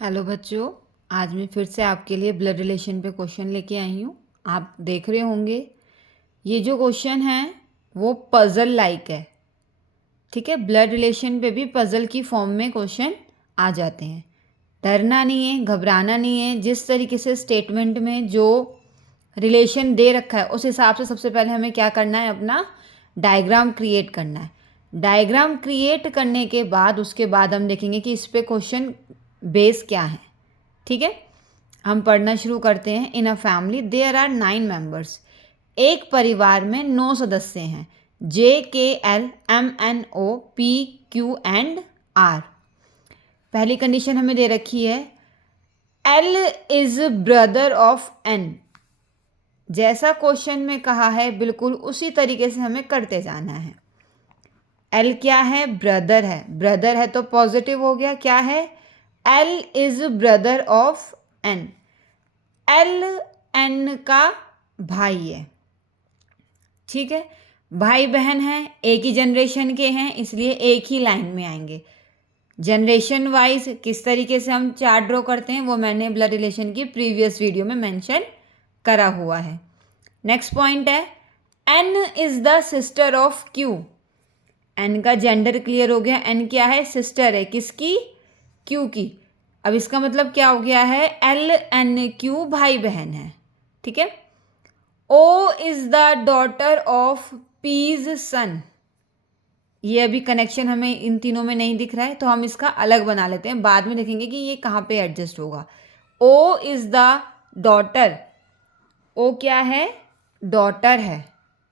Hello बच्चों। आज मैं फिर से आपके लिए ब्लड रिलेशन पे क्वेश्चन लेके आई हूँ। आप देख रहे होंगे ये जो क्वेश्चन है वो पज़ल लाइक है। ठीक है, ब्लड रिलेशन पे भी पज़ल की फॉर्म में क्वेश्चन आ जाते हैं। डरना नहीं है, घबराना नहीं है। जिस तरीके से स्टेटमेंट में जो रिलेशन दे रखा है उस हिसाब से सबसे पहले हमें क्या करना है, अपना डायग्राम क्रिएट करना है। डायग्राम क्रिएट करने के बाद उसके बाद हम देखेंगे कि इस पे क्वेश्चन बेस क्या है। ठीक है, हम पढ़ना शुरू करते हैं। In a family there are 9 members. एक परिवार में 9 सदस्य हैं। JKLMNOPQ and R। पहली कंडीशन हमें दे रखी है L is brother of N। जैसा क्वेश्चन में कहा है बिल्कुल उसी तरीके से हमें करते जाना है। L क्या है? ब्रदर है। ब्रदर है तो पॉजिटिव हो गया। क्या है? L is brother of N। L N का भाई है। ठीक है, भाई बहन हैं, एक ही जनरेशन के हैं, इसलिए एक ही लाइन में आएंगे। जनरेशन वाइज किस तरीके से हम चार्ट ड्रॉ करते हैं वो मैंने ब्लड रिलेशन की प्रीवियस वीडियो में मेंशन करा हुआ है। नेक्स्ट पॉइंट है N is the sister of Q। N का जेंडर क्लियर हो गया। N क्या है? सिस्टर है। किसकी? Q की। अब इसका मतलब क्या हो गया है? LNQ भाई बहन है। ठीक है। O is the daughter of P's son. ये अभी कनेक्शन हमें इन तीनों में नहीं दिख रहा है तो हम इसका अलग बना लेते हैं, बाद में देखेंगे कि ये कहाँ पे एडजस्ट होगा। O is the daughter. O क्या है? डॉटर है।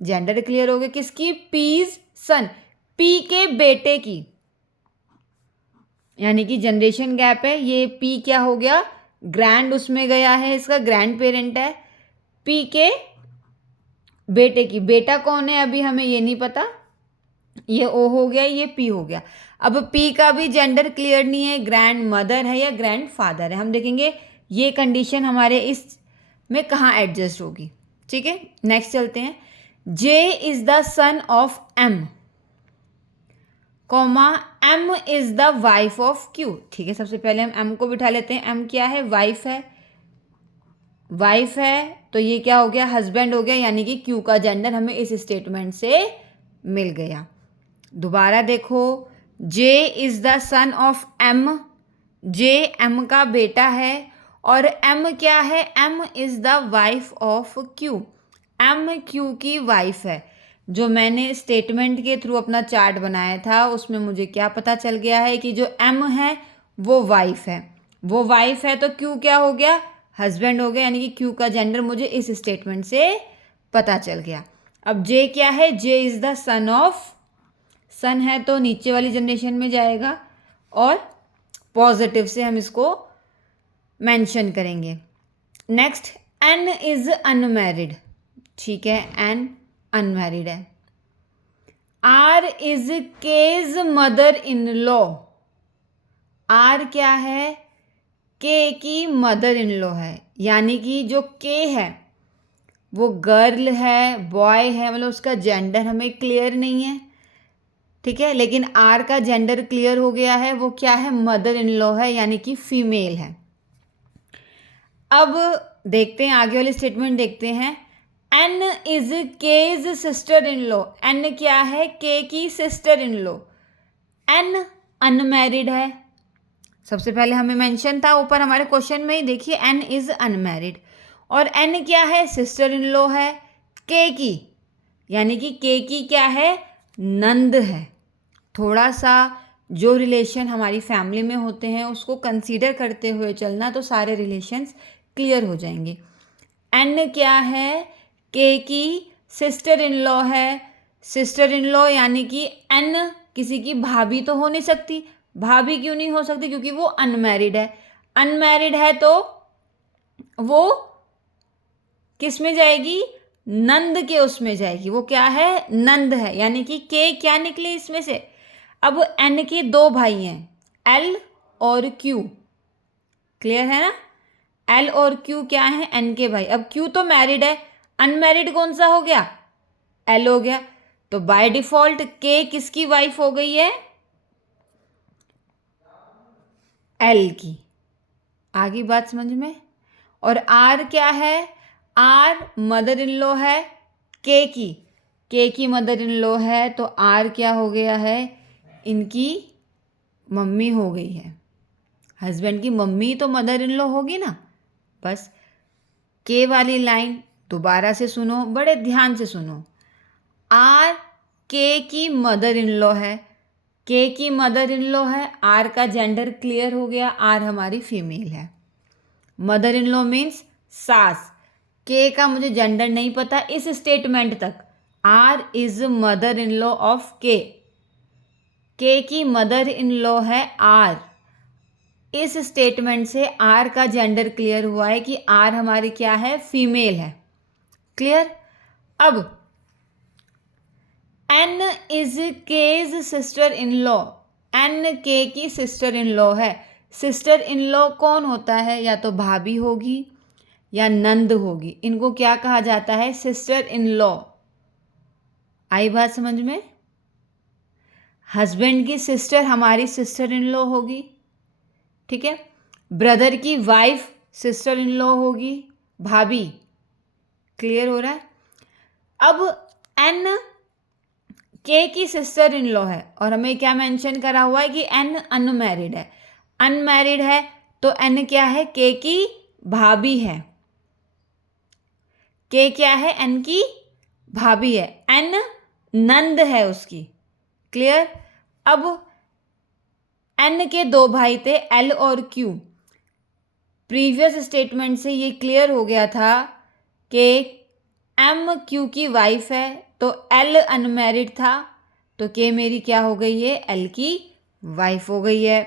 जेंडर क्लियर हो गया। किसकी? पीज सन, पी के बेटे की। यानी कि जनरेशन गैप है। ये पी क्या हो गया? ग्रैंड उसमें गया है, इसका ग्रैंड पेरेंट है। पी के बेटे की। बेटा कौन है अभी हमें ये नहीं पता। ये ओ हो गया, ये पी हो गया। अब पी का भी जेंडर क्लियर नहीं है, ग्रैंड मदर है या ग्रैंड फादर है। हम देखेंगे ये कंडीशन हमारे इस में कहाँ एडजस्ट होगी। ठीक है, नेक्स्ट चलते हैं। J is the son of M, comma M is the wife of Q. ठीक है, सबसे पहले हम एम को बिठा लेते हैं। एम क्या है? वाइफ है। वाइफ है तो ये क्या हो गया? हस्बैंड हो गया। यानी कि क्यू का जेंडर हमें इस स्टेटमेंट से मिल गया। दोबारा देखो, J is the son of M. J M का बेटा है और एम क्या है? M is the wife of Q. M Q की वाइफ है। जो मैंने स्टेटमेंट के थ्रू अपना चार्ट बनाया था उसमें मुझे क्या पता चल गया है कि जो एम है वो वाइफ है। वो वाइफ है तो क्यू क्या हो गया? हस्बैंड हो गया। यानी कि क्यू का जेंडर मुझे इस स्टेटमेंट से पता चल गया। अब जे क्या है? जे इज द सन ऑफ, सन है तो नीचे वाली जनरेशन में जाएगा और पॉजिटिव से हम इसको मेंशन करेंगे। Next, N is unmarried. ठीक है, एन अनमैरिड है। R is K's mother in law. R क्या है? के की मदर इन लॉ है। यानी कि जो के है वो गर्ल है, बॉय है, मतलब उसका जेंडर हमें क्लियर नहीं है। ठीक है, लेकिन आर का जेंडर क्लियर हो गया है। वो क्या है? मदर इन लॉ है, यानी कि फीमेल है। अब देखते हैं आगे वाली स्टेटमेंट देखते हैं। N is K's sister in law. N क्या है? के की sister in law. N unmarried है। सबसे पहले हमें मेंशन था ऊपर हमारे क्वेश्चन में ही, देखिए एन इज अनमैरिड। और एन क्या है? सिस्टर इन लॉ है के की। यानी कि के की क्या है? नंद है। थोड़ा सा जो रिलेशन हमारी फैमिली में होते हैं उसको कंसीडर करते हुए चलना तो सारे रिलेशंस क्लियर हो जाएंगे। एन क्या है? के की सिस्टर इन लॉ है। सिस्टर इन लॉ यानी कि एन किसी की भाभी तो हो नहीं सकती। भाभी क्यों नहीं हो सकती? क्योंकि वो अनमैरिड है। अनमैरिड है तो वो किस में जाएगी? नंद के उसमें जाएगी। वो क्या है? नंद है। यानी कि के क्या निकले इसमें से? अब एन के दो भाई हैं, एल और क्यू। क्लियर है ना? एल और क्यू क्या है? एन के भाई। अब क्यू तो मैरिड है, अनमैरिड कौन सा हो गया? एल हो गया। तो बाय डिफॉल्ट के किसकी वाइफ हो गई है? एल की। आगे बात समझ में। और आर क्या है, आर मदर इन लॉ है के की मदर इन लॉ है, तो आर क्या हो गया है, इनकी मम्मी हो गई है। हस्बैंड की मम्मी तो मदर इन लॉ होगी ना। बस के वाली लाइन दोबारा से सुनो, बड़े ध्यान से सुनो। आर के की मदर इन लॉ है, के की मदर इन लॉ है, आर का जेंडर क्लियर हो गया, आर हमारी फीमेल है। मदर इन लॉ मीन्स सास, के का मुझे जेंडर नहीं पता इस स्टेटमेंट तक। R is mother in law of K की मदर इन लॉ है आर। इस स्टेटमेंट से आर का जेंडर क्लियर हुआ है कि आर हमारी क्या है, फीमेल है। क्लियर। अब N is K's sister in law, N K की सिस्टर इन लॉ है। सिस्टर इन लॉ कौन होता है, या तो भाभी होगी या नंद होगी, इनको क्या कहा जाता है, सिस्टर इन लॉ। आई बात समझ में। हस्बैंड की सिस्टर हमारी सिस्टर इन लॉ होगी, ठीक है। ब्रदर की वाइफ सिस्टर इन लॉ होगी, भाभी। क्लियर हो रहा है। अब एन के की सिस्टर इन लॉ है और हमें क्या मेंशन करा हुआ है कि एन अनमैरिड है। अनमैरिड है तो एन क्या है, के की भाभी है। के क्या है, एन की भाभी है। एन नंद है उसकी। क्लियर। अब एन के दो भाई थे, एल और क्यू। प्रीवियस स्टेटमेंट से ये क्लियर हो गया था कि एम क्यू की वाइफ है, तो एल अनमैरिड था, तो के मेरी क्या हो गई है, एल की वाइफ हो गई है।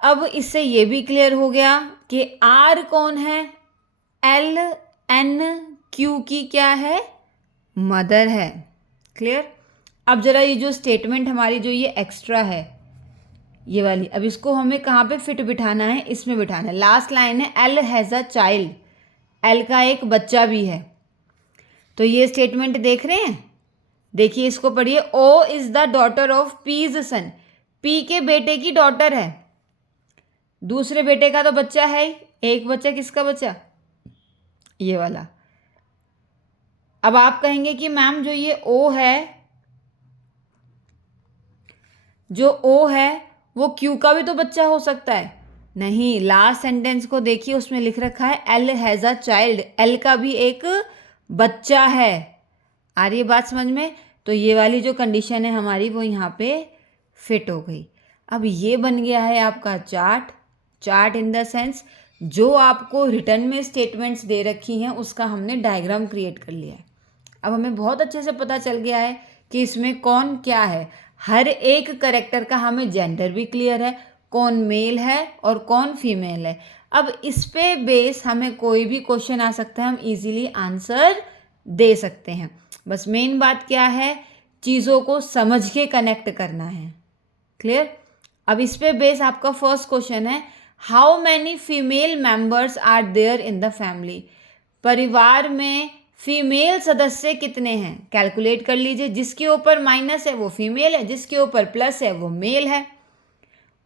अब इससे ये भी क्लियर हो गया कि आर कौन है, एल एन क्यू की क्या है, मदर है। क्लियर। अब जरा ये जो स्टेटमेंट हमारी जो ये एक्स्ट्रा है ये वाली, अब इसको हमें कहाँ पे फिट बिठाना है, इसमें बिठाना है। लास्ट लाइन है L has a child, L का एक बच्चा भी है। तो ये स्टेटमेंट देख रहे हैं, देखिए इसको पढ़िए। O is the daughter of P's son, P K बेटे की डॉटर है, दूसरे बेटे का तो बच्चा है ही। एक बच्चा किसका बच्चा, ये वाला। अब आप कहेंगे कि मैम जो ये ओ है, जो ओ है वो क्यू का भी तो बच्चा हो सकता है। नहीं, लास्ट सेंटेंस को देखिए, उसमें लिख रखा है L has a child, L का भी एक बच्चा है। आ रही है बात समझ में। तो ये वाली जो कंडीशन है हमारी वो यहाँ पे फिट हो गई। अब ये बन गया है आपका chart. Chart in the sense जो आपको रिटर्न में स्टेटमेंट्स दे रखी हैं उसका हमने डायग्राम क्रिएट कर लिया है। अब हमें बहुत अच्छे से पता चल गया है कि इसमें कौन क्या है। हर एक करेक्टर का हमें जेंडर भी क्लियर है, कौन मेल है और कौन फीमेल है। अब इस पे बेस हमें कोई भी क्वेश्चन आ सकता है, हम इजीली आंसर दे सकते हैं। बस मेन बात क्या है, चीज़ों को समझ के कनेक्ट करना है। क्लियर। अब इस पे बेस आपका फर्स्ट क्वेश्चन है, how many female members are there in the family. परिवार में फीमेल सदस्य कितने हैं, कैलकुलेट कर लीजिए। जिसके ऊपर माइनस है वो फीमेल है, जिसके ऊपर प्लस है वो मेल है।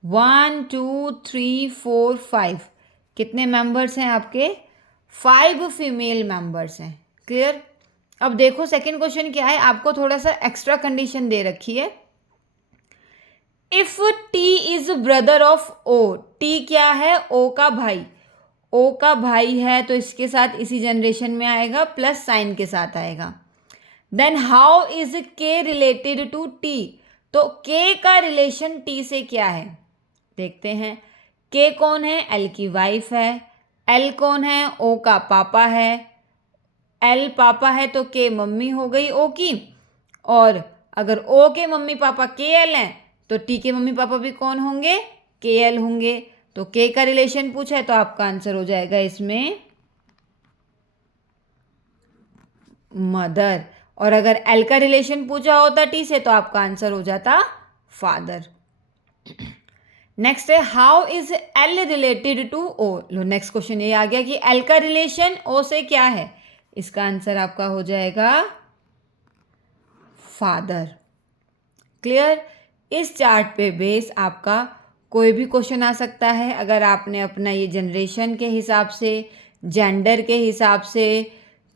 1 2 3 4 5 कितने मेंबर्स हैं आपके, 5 फीमेल मेंबर्स हैं। क्लियर। अब देखो सेकंड क्वेश्चन क्या है, आपको थोड़ा सा एक्स्ट्रा कंडीशन दे रखी है। If T is brother of O, T क्या है, ओ का भाई। ओ का भाई है तो इसके साथ इसी जनरेशन में आएगा, प्लस साइन के साथ आएगा। देन हाउ इज के रिलेटेड टू टी, तो के का रिलेशन टी से क्या है देखते हैं। के कौन है, एल की वाइफ है। एल कौन है, ओ का पापा है। एल पापा है तो के मम्मी हो गई ओ की। और अगर ओ के मम्मी पापा के एल हैं तो टी के मम्मी पापा भी कौन होंगे, के एल होंगे। तो के का रिलेशन पूछा है तो आपका आंसर हो जाएगा इसमें मदर। और अगर एल का रिलेशन पूछा होता टी से तो आपका आंसर हो जाता फादर। नेक्स्ट है, how is L related to O. लो नेक्स्ट क्वेश्चन ये आ गया कि एल का रिलेशन ओ से क्या है, इसका आंसर आपका हो जाएगा फादर। क्लियर। इस चार्ट पे बेस आपका कोई भी क्वेश्चन आ सकता है। अगर आपने अपना ये जनरेशन के हिसाब से, जेंडर के हिसाब से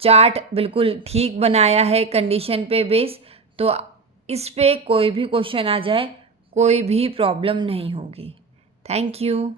चार्ट बिल्कुल ठीक बनाया है कंडीशन पे बेस, तो इस पे कोई भी क्वेश्चन आ जाए कोई भी प्रॉब्लम नहीं होगी। Thank you.